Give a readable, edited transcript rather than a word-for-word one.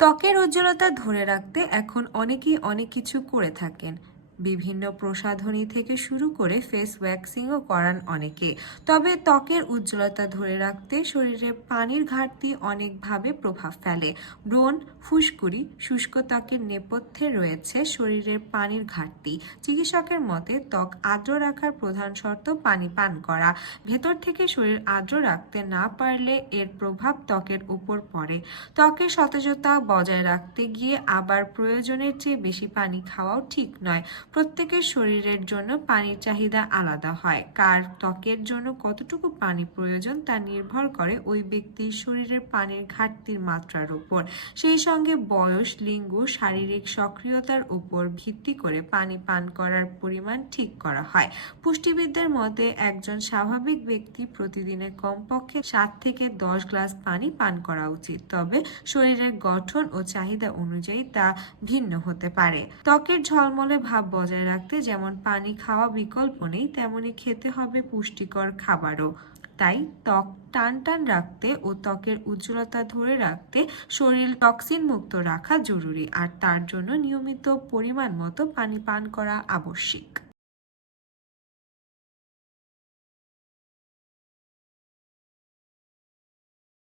ত্বকের উজ্জ্বলতা ধরে রাখতে এখন অনেকেই অনেক কিছু করে থাকেন। বিভিন্ন প্রসাধনী থেকে শুরু করে ফেস ওয়্যাক্সিংও করান অনেকে। তবে ত্বকের উজ্জ্বলতা ধরে রাখতে শরীরে পানির ঘাটতি অনেকভাবে প্রভাব ফেলে। ব্রণ, ফুসকুড়ি, শুষ্ক ত্বকের নেপথ্যে রয়েছে শরীরের পানির ঘাটতি। চিকিৎসকের মতে ত্বক আর্দ্র রাখার প্রধান শর্ত পানি পান করা। ভেতর থেকে শরীর আর্দ্র রাখতে না পারলে এর প্রভাব ত্বকের উপর পড়ে। ত্বকের সতেজতা বজায় রাখতে গিয়ে আবার প্রয়োজনের চেয়ে বেশি পানি খাওয়াও ঠিক নয়। প্রত্যেকের শরীরের জন্য পানির চাহিদা আলাদা হয়। কার ত্বকের জন্য কতটুকু পানি প্রয়োজন তা নির্ভর করে ওই ব্যক্তির শরীরের পানির ঘাটতির মাত্রার উপর। সেই সঙ্গে বয়স, লিঙ্গ, শারীরিক সক্রিয়তার উপর ভিত্তি করে পানি পান করার পরিমাণ ঠিক করা হয়। পুষ্টিবিদদের মতে একজন স্বাভাবিক ব্যক্তি প্রতিদিনে কমপক্ষে 7 থেকে 10 গ্লাস পানি পান করা উচিত। তবে শরীরের গঠন ও চাহিদা অনুযায়ী তা ভিন্ন হতে পারে। ত্বকের ঝলমলে ভাব বজায় রাখতে যেমন পানি খাওয়া বিকল্প নেই, তেমনি খেতে হবে পুষ্টিকর খাবারও। তাই ত্বক টান টান রাখতে ও ত্বকের উজ্জ্বলতা ধরে রাখতে শরীর টক্সিন মুক্ত রাখা জরুরি, আর তার জন্য নিয়মিত পরিমাণ মতো পানি পান করা আবশ্যিক।